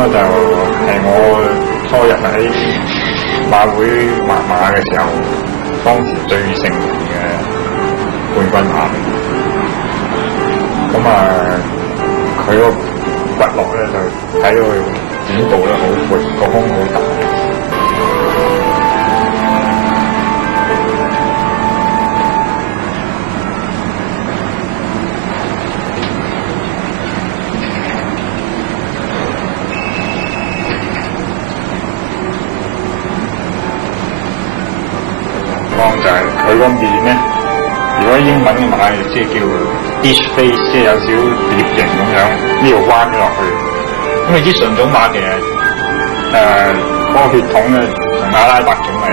啊就係我初入喺馬會畫馬嘅時候，當時最盛行嘅冠軍馬嚟。咁啊，佢個骨骼咧就睇到佢展部咧好闊，個胸好大。就係佢個面咧，如果英文嘅馬即係叫 dish face， 即係有少少碟形咁樣，呢度彎咗落去。咁你知純種馬其實嗰個血統咧同阿拉伯種係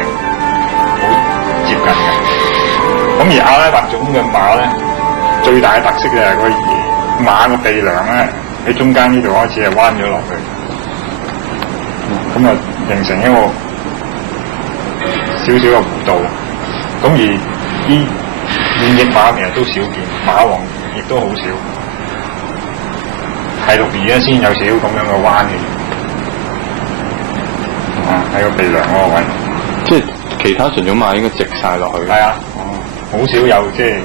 好接近嘅。咁而阿拉伯種嘅馬咧，最大嘅特色就係個馬個鼻梁咧喺中間呢度開始係彎咗落去，咁啊形成一個少少嘅弧度。咁而呢現役馬其實都少見，馬王亦都好少，係6而家先有少咁樣嘅彎嘅，喺個鼻梁嗰個位。即係其他純種馬應該直晒落去。係啊，好少有即係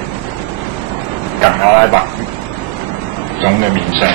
近阿拉伯種嘅面相。